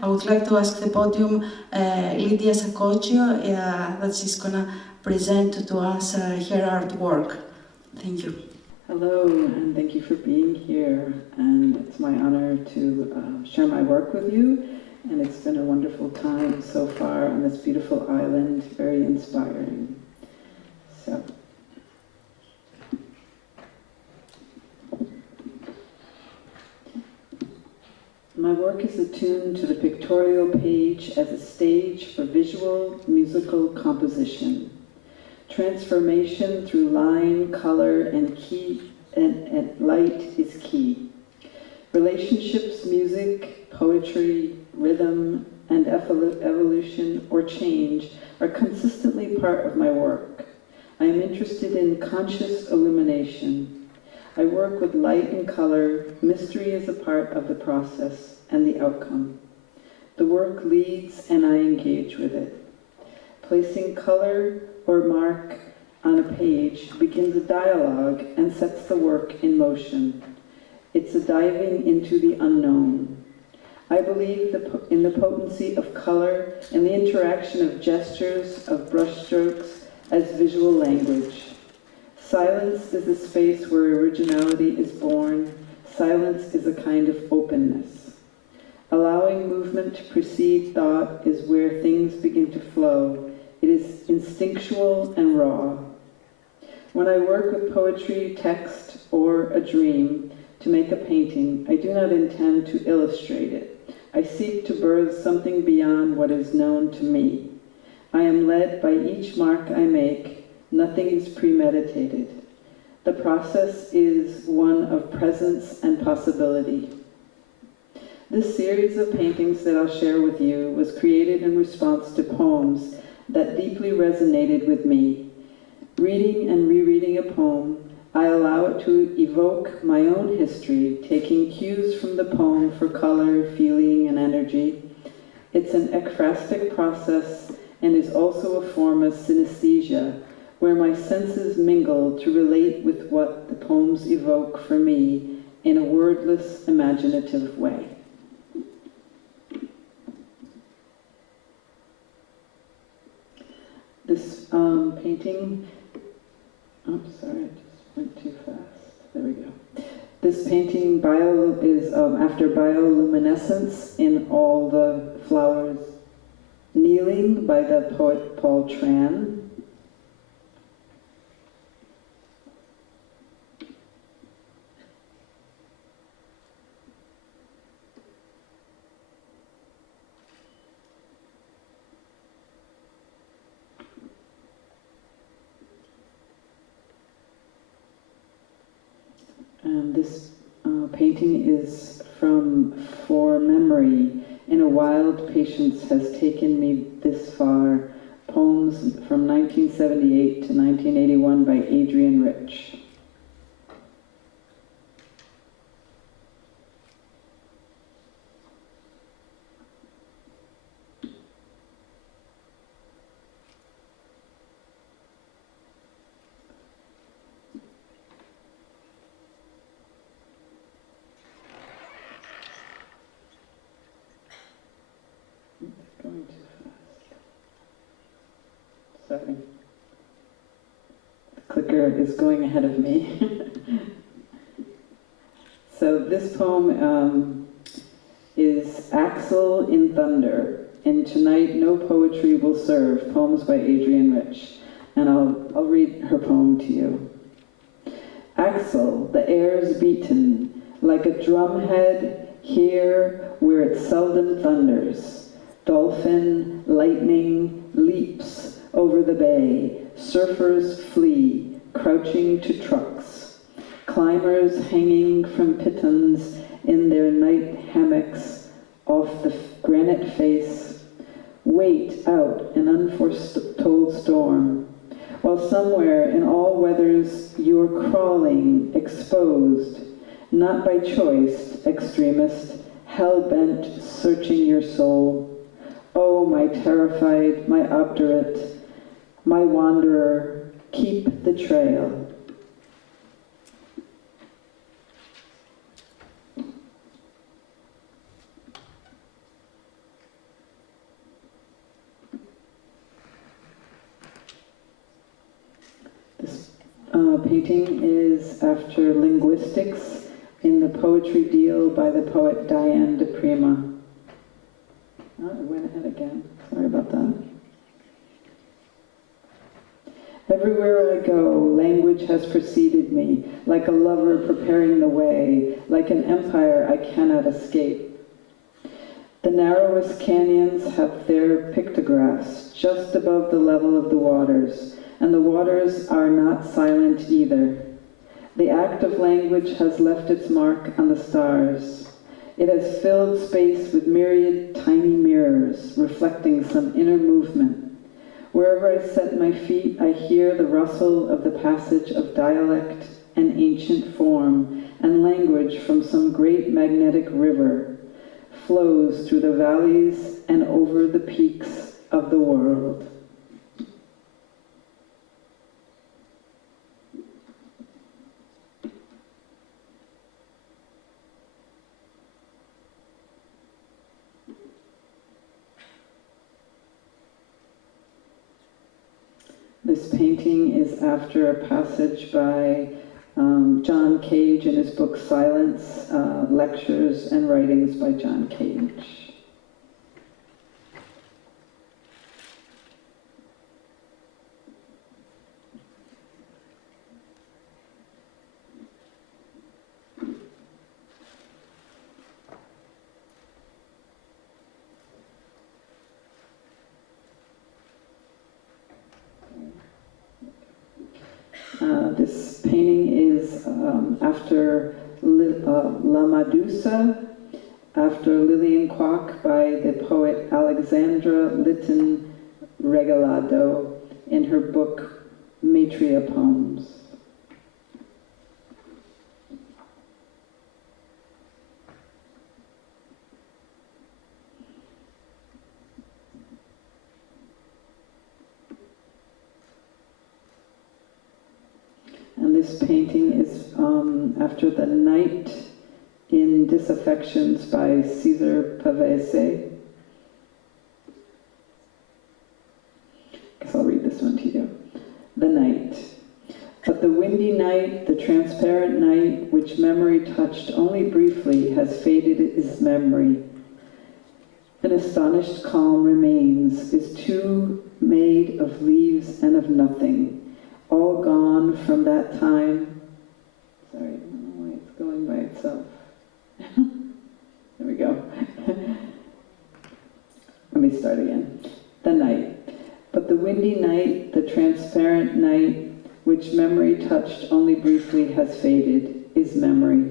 I would like to ask the podium Linda Saccoccio that she's gonna present to us her artwork. Thank you. Hello, and thank you for being here. And it's my honor to share my work with you. And it's been a wonderful time so far on this beautiful island, very inspiring. So. My work is attuned to the pictorial page as a stage for visual, musical composition. Transformation through line, color, and light is key. Relationships, music, poetry, rhythm, and evolution or change are consistently part of my work. I am interested in conscious illumination. I work with light and color. Mystery is a part of the process and the outcome. The work leads and I engage with it. Placing color or mark on a page begins a dialogue and sets the work in motion. It's a diving into the unknown. I believe in the potency of color and the interaction of gestures, of brushstrokes as visual language. Silence is a space where originality is born. Silence is a kind of openness. Allowing movement to precede thought is where things begin to flow. It is instinctual and raw. When I work with poetry, text, or a dream to make a painting, I do not intend to illustrate it. I seek to birth something beyond what is known to me. I am led by each mark I make. Nothing is premeditated. The process is one of presence and possibility. This series of paintings that I'll share with you was created in response to poems that deeply resonated with me. Reading and rereading a poem, I allow it to evoke my own history, taking cues from the poem for color, feeling, and energy. It's an ekphrastic process and is also a form of synesthesia, where my senses mingle to relate with what the poems evoke for me in a wordless, imaginative way. This painting, sorry, I just went too fast. There we go. This painting is after bioluminescence in all the flowers. Kneeling by the poet Paul Tran. And this painting is from For Memory. In a Wild Patience Has Taken Me This Far, poems from 1978 to 1981 by Adrienne Rich. Going too fast. Sorry. The clicker is going ahead of me. So this poem is Axel in Thunder, and Tonight No Poetry Will Serve, poems by Adrienne Rich. And I'll read her poem to you. Axel, the air's beaten, like a drumhead here where it seldom thunders. Dolphin, lightning, leaps over the bay. Surfers flee, crouching to trucks. Climbers hanging from pitons in their night hammocks off the granite face. Wait out an unforetold storm. While somewhere in all weathers you're crawling, exposed, not by choice, extremist, hell-bent, searching your soul. Oh, my terrified, my obdurate, my wanderer, keep the trail. painting is after linguistics in the poetry deal by the poet Diane de Prima. Oh, I went ahead again. Sorry about that. Everywhere I go, language has preceded me, like a lover preparing the way, like an empire I cannot escape. The narrowest canyons have their pictographs just above the level of the waters, and the waters are not silent either. The act of language has left its mark on the stars. It has filled space with myriad tiny mirrors, reflecting some inner movement. Wherever I set my feet, I hear the rustle of the passage of dialect and ancient form, and language from some great magnetic river flows through the valleys and over the peaks of the world. This painting is after a passage by John Cage in his book Silence, Lectures and Writings by John Cage. This painting is after La Medusa, after Lillian Kwok by the poet Alexandra Lytton Regalado in her book Matria Poems. And this painting is after The Night in Disaffections by Cesar Pavese. I guess I'll read this one to you. The night. But the windy night, the transparent night, which memory touched only briefly, has faded as memory. An astonished calm remains, is too made of leaves and of nothing. All gone from that time. Sorry, I don't know why it's going by itself. There we go. Let me start again. The night. But the windy night, the transparent night, which memory touched only briefly has faded, is memory.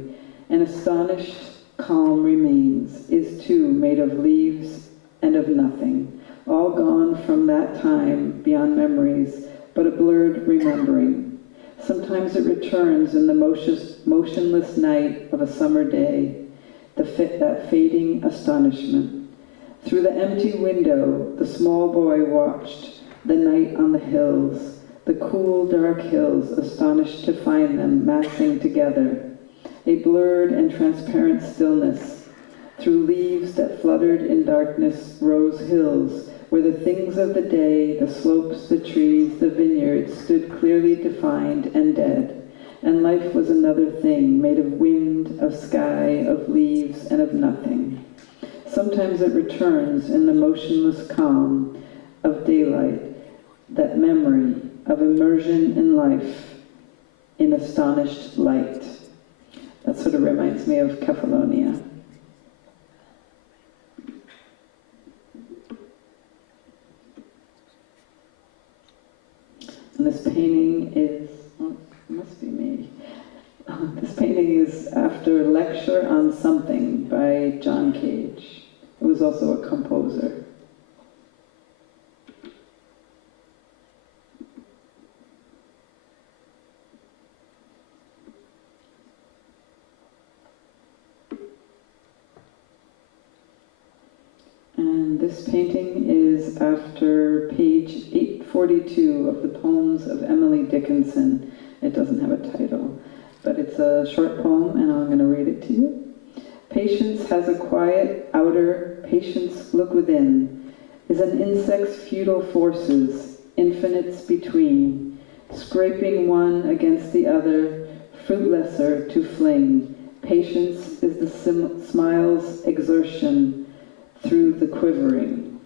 An astonished calm remains, is too made of leaves and of nothing. All gone from that time, beyond memories, but a blurred remembering. Sometimes it returns in the motionless night of a summer day, that fading astonishment. Through the empty window, the small boy watched the night on the hills, the cool, dark hills, astonished to find them massing together. A blurred and transparent stillness. Through leaves that fluttered in darkness rose hills, where the things of the day, the slopes, the trees, the vineyards, stood clearly defined and dead, and life was another thing, made of wind, of sky, of leaves, and of nothing. Sometimes it returns in the motionless calm of daylight, that memory of immersion in life, in astonished light. That sort of reminds me of Kefalonia. And this painting is, oh, it must be me. This painting is after Lecture on Something by John Cage, who was also a composer. And this painting is after page 842 of the Poems of Emily Dickinson. It doesn't have a title, but it's a short poem, and I'm going to read it to you. Patience has a quiet outer, patience look within, is an insect's futile forces, infinites between, scraping one against the other, fruitlesser to fling. Patience is the smile's exertion through the quivering.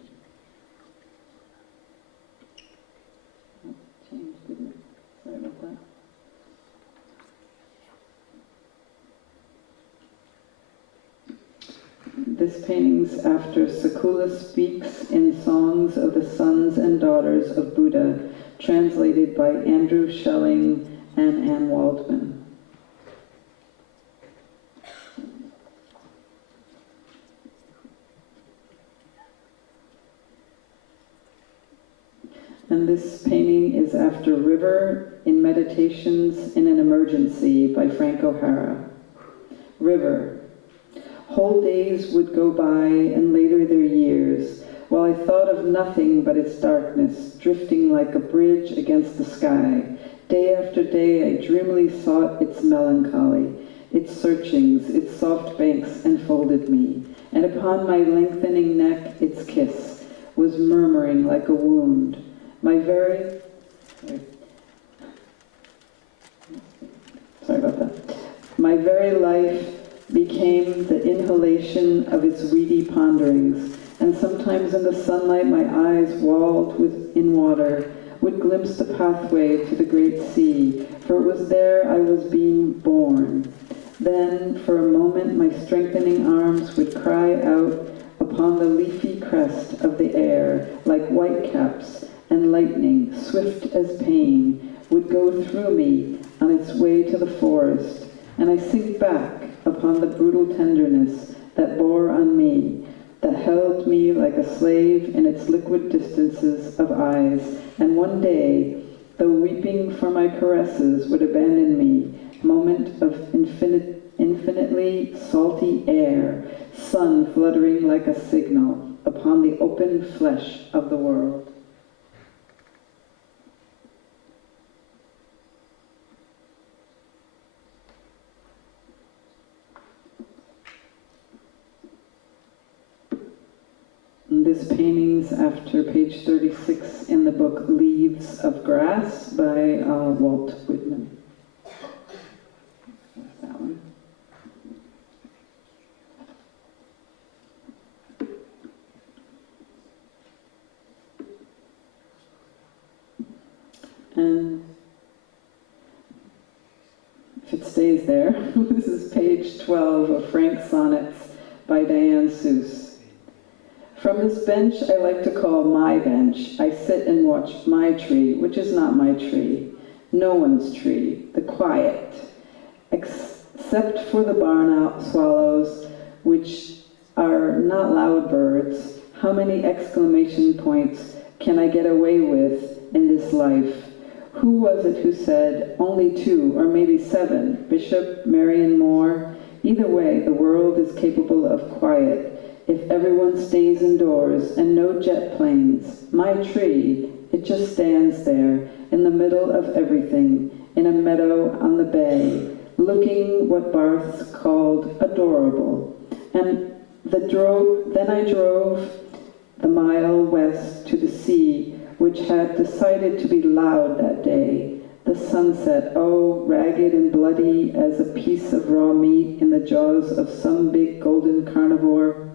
Changed, didn't it? Sorry about that. This painting's after Sakula speaks in Songs of the Sons and Daughters of Buddha, translated by Andrew Schelling and Ann Waldman. And this painting is after River in Meditations in an Emergency by Frank O'Hara. River. Whole days would go by, and later their years, while I thought of nothing but its darkness, drifting like a bridge against the sky. Day after day I dreamily sought its melancholy, its searchings, its soft banks enfolded me, and upon my lengthening neck its kiss was murmuring like a wound. My very... Sorry about that. My very life became the inhalation of its weedy ponderings, and sometimes in the sunlight my eyes, walled in water, would glimpse the pathway to the great sea, for it was there I was being born. Then, for a moment, my strengthening arms would cry out upon the leafy crest of the air, like whitecaps, and lightning, swift as pain, would go through me on its way to the forest, and I sink back upon the brutal tenderness that bore on me, that held me like a slave in its liquid distances of eyes, and one day, though weeping for my caresses, would abandon me, moment of infinitely salty air, sun fluttering like a signal upon the open flesh of the world. This painting's after page 36 in the book Leaves of Grass by Walt Whitman. There's that one. And if it stays there, this is page 12 of Frank's Sonnets by Diane Seuss. From this bench I like to call my bench, I sit and watch my tree, which is not my tree, no one's tree, the quiet, except for the barn owl swallows, which are not loud birds. How many exclamation points can I get away with in this life? Who was it who said, only 2 or maybe 7, Bishop, Marion Moore? Either way, the world is capable of quiet, if everyone stays indoors, and no jet planes. My tree, it just stands there, in the middle of everything, in a meadow on the bay, looking what Barthes called adorable. And then I drove the mile west to the sea, which had decided to be loud that day. The sunset, oh, ragged and bloody as a piece of raw meat in the jaws of some big golden carnivore.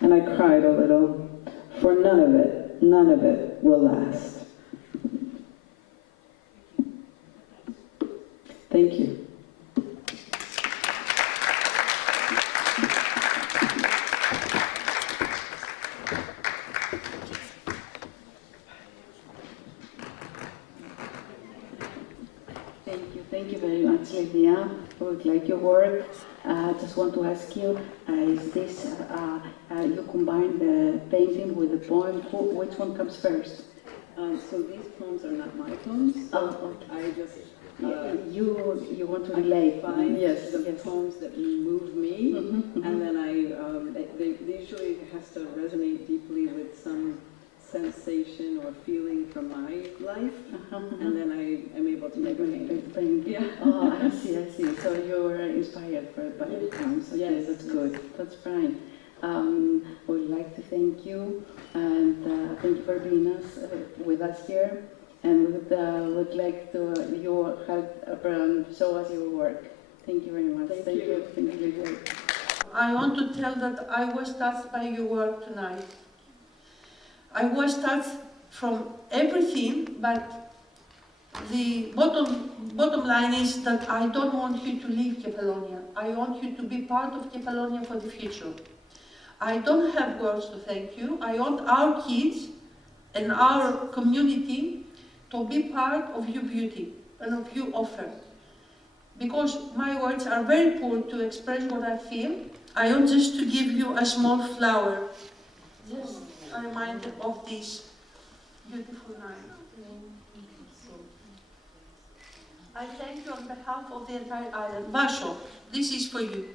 And I cried a little, for none of it will last. Thank you. Thank you very much, Lydia. I would like your work. I just want to ask you, is this, you combine the painting with the poem, which one comes first? So these poems are not my poems. Oh, okay. I just You want to relate? find Yes, the yes. poems that move me, and then they usually has to resonate deeply with some sensation or feeling from my life, and then I am able to make a painting. Yeah. Oh, I see. So you're inspired by the poems. Okay, Yes, that's yes. good. That's fine. I would like to thank you, and thank you for being with us here. and would like to you help show us your work. Thank you very much. Thank you. Thank you, Lydia. I want to tell that I was touched by your work tonight. I was touched from everything, but the bottom line is that I don't want you to leave Kefalonia. I want you to be part of Kefalonia for the future. I don't have words to thank you. I want our kids and our community to be part of your beauty and of your offer. Because my words are very poor to express what I feel, I want just to give you a small flower, just a reminder of this beautiful night. I thank you on behalf of the entire island. Vasho, this is for you.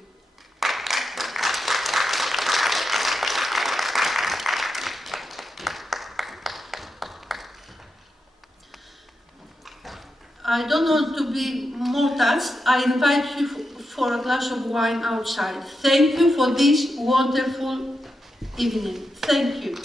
I don't want to be more touched. I invite you for a glass of wine outside. Thank you for this wonderful evening. Thank you.